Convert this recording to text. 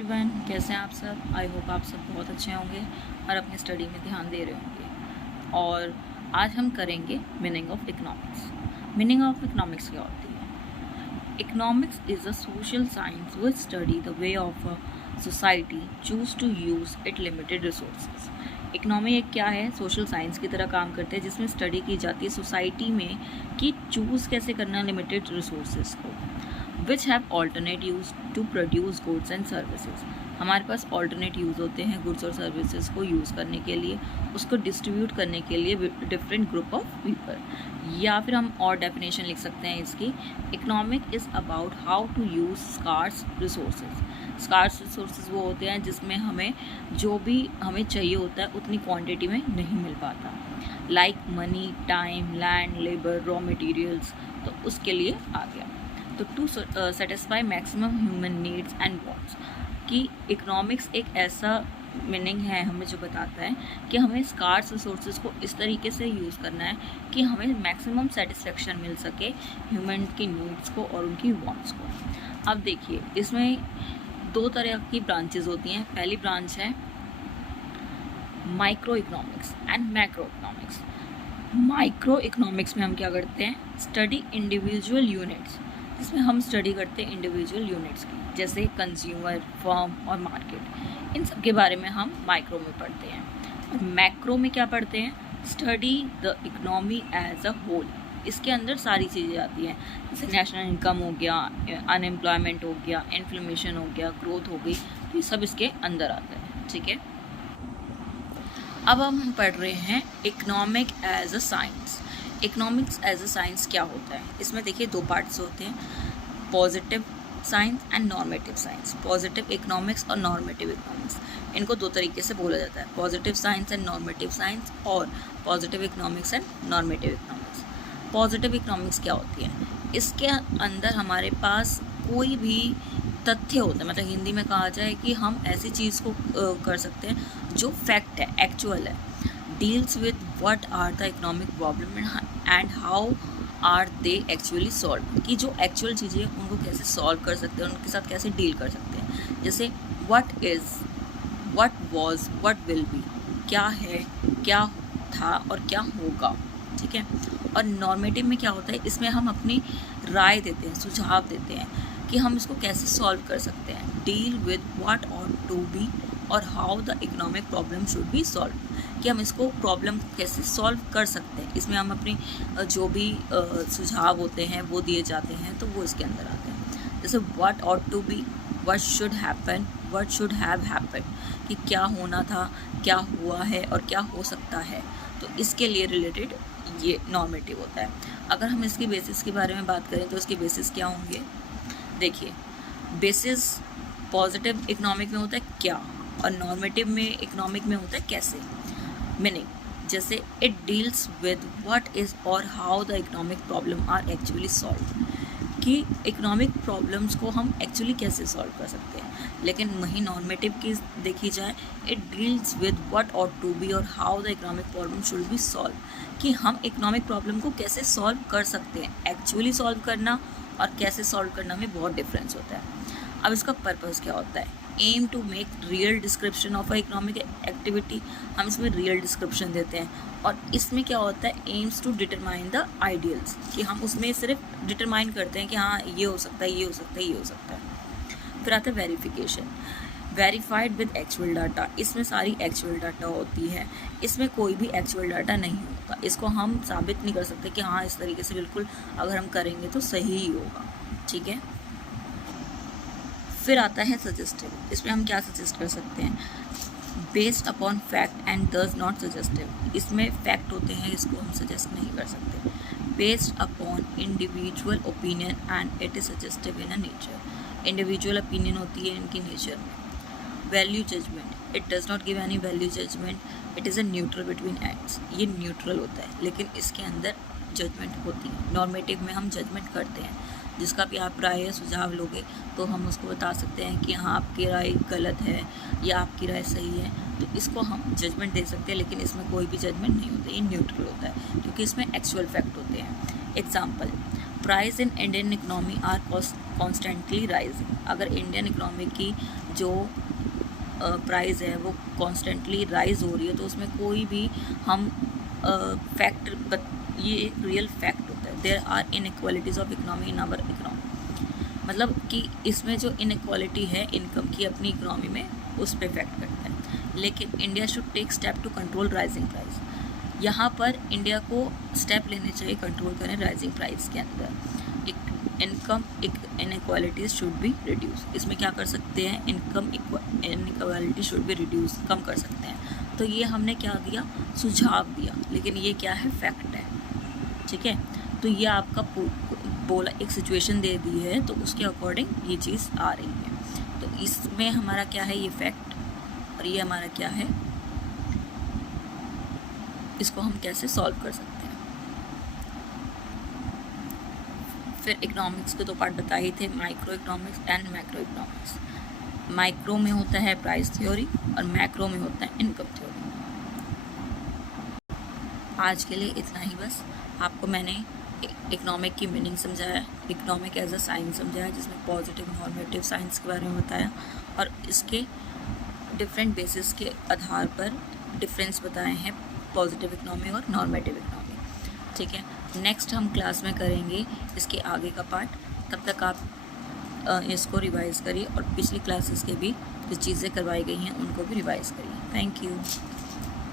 Everyone, कैसे हैं आप सब। आई होप आप सब बहुत अच्छे होंगे और अपनी स्टडी में ध्यान दे रहे होंगे। और आज हम करेंगे meaning of economics. Meaning of economics क्या होती है? Economics is a social science which study the way of a society choose to use it limited resources. Economy एक क्या है? सोशल साइंस की तरह काम करते हैं जिसमें स्टडी की जाती है सोसाइटी में कि चूज़ कैसे करना लिमिटेड रिसोर्सेज को, which have alternate use to produce goods and services. हमारे पास ऑल्टरनेट यूज़ होते हैं गुड्स और सर्विसेज को यूज़ करने के लिए, उसको डिस्ट्रीब्यूट करने के लिए डिफरेंट ग्रुप ऑफ पीपल। या फिर हम और डेफिनेशन लिख सकते हैं इसकी, economic is about how to use scarce resources. Scarce resources वो होते हैं जिसमें हमें जो भी हमें चाहिए होता है उतनी क्वांटिटी में नहीं मिल पाता, like money, time, land, labour, raw materials. तो उसके लिए आ गया। तो to satisfy maximum human needs and wants, कि इकोनॉमिक्स एक ऐसा मीनिंग है हमें जो बताता है कि हमें स्कार्स रिसोर्सेज को इस तरीके से यूज़ करना है कि हमें मैक्सिमम सेटिस्फेक्शन मिल सके ह्यूमन की नीड्स को और उनकी वांट्स को। अब देखिए, इसमें दो तरह की ब्रांचेज होती हैं। पहली ब्रांच है micro economics and macro economics. Micro economics में हम क्या करते हैं? स्टडी इंडिविजुअल यूनिट्स, जिसमें हम स्टडी करते हैं इंडिविजुअल यूनिट्स की, जैसे कंज्यूमर, फर्म और मार्केट। इन सब के बारे में हम माइक्रो में पढ़ते हैं। और मैक्रो में क्या पढ़ते हैं? Study the economy as a whole. इसके अंदर सारी चीज़ें आती हैं, जैसे नेशनल इनकम हो गया, अनएम्प्लॉयमेंट हो गया, इन्फ्लेमेशन हो गया, ग्रोथ हो गई, तो ये सब इसके अंदर आता है। ठीक है, अब हम पढ़ रहे हैं economic as a science. Economics as a science क्या होता है? इसमें देखिए दो पार्ट्स होते हैं, positive science and normative science. Positive economics और नॉर्मेटिव इकोनॉमिक्स, इनको दो तरीके से बोला जाता है, positive science and normative science, और positive economics and normative economics. Positive economics क्या होती है? इसके अंदर हमारे पास कोई भी तथ्य होता है, मतलब हिंदी में कहा जाए कि हम ऐसी चीज़ को कर सकते हैं जो फैक्ट है, एक्चुअल है। Deals with what are the economic problem and how are they actually solve, कि जो एक्चुअल चीज़ें उनको कैसे सॉल्व कर सकते हैं, उनके साथ कैसे डील कर सकते हैं। जैसे what is, what was, what will be, क्या है, क्या था और क्या होगा। ठीक है। और नॉर्मेटिव में क्या होता है? इसमें हम अपनी राय देते हैं, सुझाव देते हैं कि हम इसको कैसे सॉल्व कर सकते हैं। Deal with what ought to be और how the economic problem should be solve, कि हम इसको प्रॉब्लम कैसे सॉल्व कर सकते हैं। इसमें हम अपनी जो भी सुझाव होते हैं वो दिए जाते हैं, तो वो इसके अंदर आते हैं। जैसे what ought to be, what should happen, what should have happen, कि क्या होना था, क्या हुआ है और क्या हो सकता है। तो इसके लिए रिलेटेड ये नॉर्मेटिव होता है। अगर हम इसकी बेसिस के बारे में बात करें तो इसके बेसिस क्या होंगे? देखिए, बेसिस पॉजिटिव इकोनॉमिक में होता है क्या, और नॉर्मेटिव में इकोनॉमिक में होता है कैसे। मीनिंग, जैसे it deals with what is और how the economic problem are actually solve, कि इकोनॉमिक प्रॉब्लम्स को हम एक्चुअली कैसे सॉल्व कर सकते हैं। लेकिन वहीं नॉर्मेटिव की देखी जाए, it deals with what ought to be और how the economic problem should be solve, कि हम इकोनॉमिक प्रॉब्लम को कैसे सॉल्व कर सकते हैं। एक्चुअली सॉल्व करना और कैसे सॉल्व करना में बहुत डिफरेंस होता है। अब इसका पर्पस क्या होता है? Aim to make real description of a economic activity, हम इसमें रियल डिस्क्रिप्शन देते हैं। और इसमें क्या होता है? Aims to determine the ideals, कि हम उसमें सिर्फ डिटरमाइन करते हैं कि हाँ ये हो सकता है, ये हो सकता है, ये हो सकता है। फिर आता है verification, verified with actual data. इसमें सारी एक्चुअल डाटा होती है, इसमें कोई भी एक्चुअल डाटा नहीं होता। इसको हम साबित नहीं कर सकते कि हाँ इस तरीके से बिल्कुल अगर हम करेंगे तो सही ही होगा। ठीक है। फिर आता है सजेस्टिव। इसमें हम क्या सजेस्ट कर सकते हैं? Based upon fact and does not suggestive. इसमें फैक्ट होते हैं, इसको हम सजेस्ट नहीं कर सकते। Based upon individual opinion and it is suggestive in a nature. Individual opinion होती है इनकी नेचर में। Value judgement, it does not give any value judgement, it is a neutral between acts. ये न्यूट्रल होता है, लेकिन इसके अंदर जजमेंट होती है। नॉर्मेटिव में हम जजमेंट करते हैं, जिसका भी आप राय या सुझाव लोगे तो हम उसको बता सकते हैं कि हाँ आपकी राय गलत है या आपकी राय सही है, तो इसको हम जजमेंट दे सकते हैं। लेकिन इसमें कोई भी जजमेंट नहीं होता, ये न्यूट्रल होता है, क्योंकि इसमें एक्चुअल फैक्ट होते हैं। Example, price in Indian economy are constantly rising. अगर इंडियन इकोनॉमी की जो प्राइस है वो कॉन्स्टेंटली राइज हो रही है, तो उसमें कोई भी हम फैक्ट ये एक रियल फैक्ट होता है। There are inequalities of economy in our economy, मतलब कि इसमें जो इनइक्वालिटी है इनकम की अपनी इकोनॉमी में, उस पर इफेक्ट करता है। लेकिन India should take step to control rising price. यहाँ पर इंडिया को स्टेप लेने चाहिए कंट्रोल करें राइजिंग प्राइस के अंदर। Income inequalities should be reduce. इसमें क्या कर सकते हैं, income inequality should be reduce, कम कर सकते हैं। तो ये हमने क्या दिया, सुझाव दिया, लेकिन ये क्या है, फैक्ट है। ठीक है, तो ये आपका बोला एक सिचुएशन दे दी है, तो उसके अकॉर्डिंग ये चीज़ आ रही है। तो इसमें हमारा क्या है, ये फैक्ट, और ये हमारा क्या है, इसको हम कैसे सॉल्व कर सकते हैं। फिर इकोनॉमिक्स के दो पार्ट बताए ही थे, micro economics and macro economics. Micro में होता है प्राइस थ्योरी और मैक्रो में होता है इनकम थ्योरी। आज के लिए इतना ही बस। आपको मैंने इकोनॉमिक की मीनिंग समझाया, इकोनॉमिक एज अ साइंस समझाया, जिसमें पॉजिटिव नॉर्मेटिव साइंस के बारे में बताया, और इसके डिफरेंट बेसिस के आधार पर डिफरेंस बताए हैं पॉजिटिव इकोनॉमी और नॉर्मेटिव इकोनॉमी। ठीक है, नेक्स्ट हम क्लास में करेंगे इसके आगे का पार्ट। तब तक आप इसको रिवाइज़ करिए, और पिछली क्लासेस के भी जो चीज़ें करवाई गई हैं उनको भी रिवाइज़ करिए। Thank you.